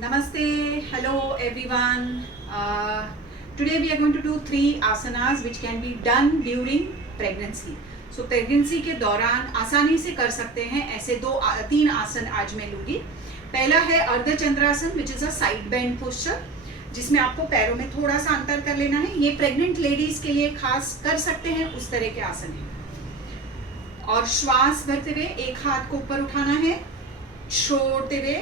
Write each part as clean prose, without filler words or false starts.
Namaste, hello everyone. Today we are going to do 3 asanas which can be done during pregnancy. So pregnancy के दौरान आसानी से कर सकते हैं ऐसे 3 आसन आज मैं लूँगी. पहला है अर्ध चंद्रासन which is a side bend posture, जिसमें आपको पैरों में थोड़ा सा अंतर कर लेना है. ये प्रेग्नेंट लेडीज के लिए खास कर सकते हैं उस तरह के आसन है. और श्वास भरते हुए एक हाथ को ऊपर उठाना है, छोड़ते हुए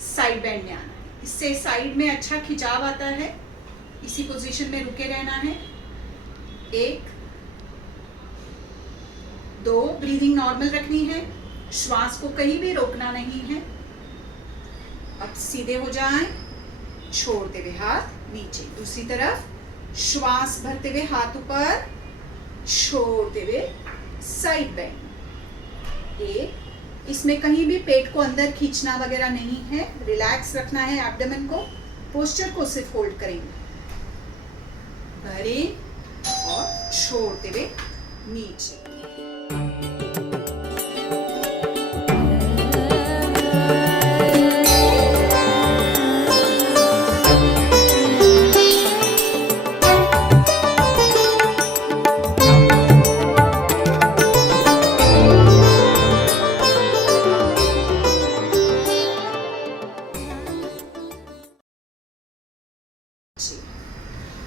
साइड बेंड में आना है. इससे साइड में अच्छा खिंचाव आता है. इसी पोजीशन में रुके रहना है. 1 2 ब्रीदिंग नॉर्मल रखनी है. श्वास को कहीं भी रोकना नहीं है. अब सीधे हो जाएं, छोड़ते हुए हाथ नीचे. दूसरी तरफ श्वास भरते हुए हाथ ऊपर, छोड़ते हुए साइड बेंड. 1 इसमें कहीं भी पेट को अंदर खींचना वगैरह नहीं है. रिलैक्स रखना है एब्डोमेन को. पोस्चर को सिर्फ होल्ड करेंगे. भरें और छोड़ते हुए नीचे.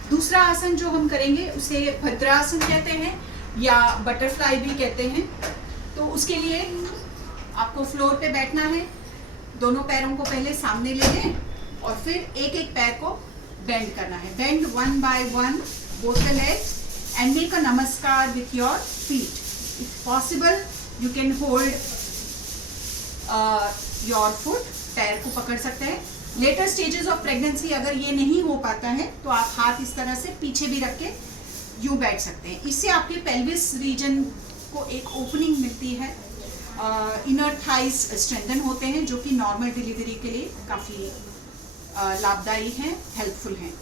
दूसरा आसन जो हम करेंगे उसे भद्रासन कहते हैं या बटरफ्लाई भी कहते हैं. तो उसके लिए आपको फ्लोर पे बैठना है. दोनों पैरों को पहले सामने ले लें और फिर एक एक पैर को बेंड करना है. Bend 1 by 1 both the legs and make a namaskar with your feet. If possible you can hold your foot. पैर को पकड़ सकते हैं. लेटर स्टेजेस ऑफ प्रेगनेंसी अगर ये नहीं हो पाता है तो आप हाथ इस तरह से पीछे भी रख के यूं बैठ सकते हैं. इससे आपके पेल्विस रीजन को एक ओपनिंग मिलती है. इनर थाइज स्ट्रेंथन होते हैं जो कि नॉर्मल डिलीवरी के लिए काफ़ी लाभदायी हैं, हेल्पफुल हैं.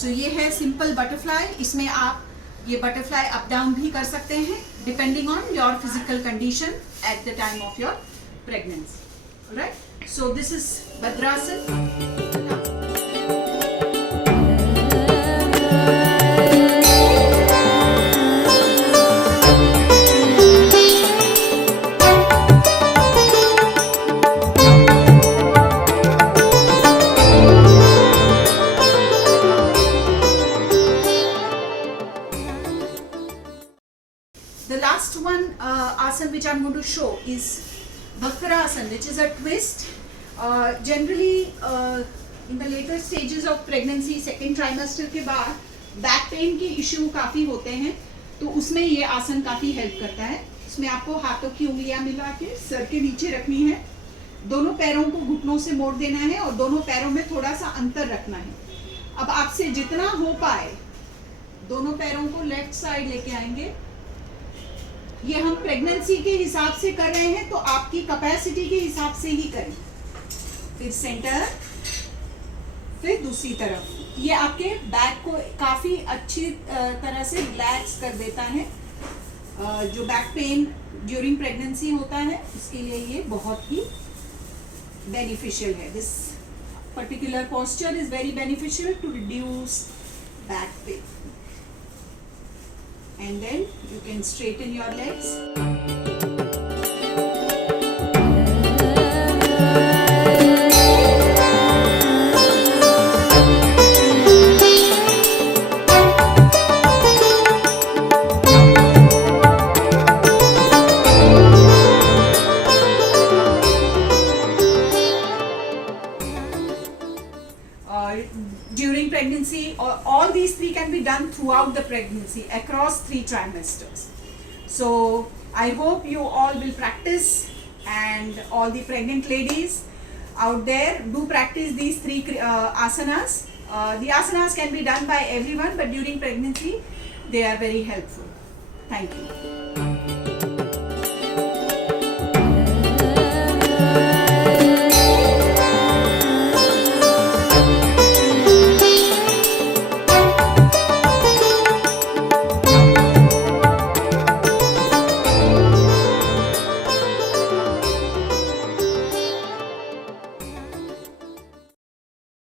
सो ये है सिंपल बटरफ्लाई. इसमें आप ये बटरफ्लाई अप डाउन भी कर सकते हैं depending on your physical condition at the time of your pregnancy. Right? So this is Bhadrasan. The last one asan which I'm going to show is Vakrasana, which is a twist. Generally in the later stages of pregnancy, second trimester के बाद back pain के issue काफ़ी होते हैं, तो उसमें ये आसन काफ़ी हेल्प करता है. इसमें आपको हाथों की उंगलियां मिला के सर के नीचे रखनी है. दोनों पैरों को घुटनों से मोड़ देना है और दोनों पैरों में थोड़ा सा अंतर रखना है. अब आपसे जितना हो पाए दोनों पैरों को लेफ्ट साइड लेके आएंगे. ये हम प्रेगनेंसी के हिसाब से कर रहे हैं तो आपकी कैपेसिटी के हिसाब से ही करें. फिर सेंटर, फिर दूसरी तरफ. ये आपके बैक को काफ़ी अच्छी तरह से रिलैक्स कर देता है. जो बैक पेन ड्यूरिंग प्रेगनेंसी होता है उसके लिए ये बहुत ही बेनिफिशियल है. This particular posture is very beneficial to reduce back pain. And then you can straighten your legs. During pregnancy, all these 3 can be done throughout the pregnancy across 3 trimesters. So I hope you all will practice, and all the pregnant ladies out there do practice these 3 asanas. The asanas can be done by everyone, but during pregnancy they are very helpful. Thank you.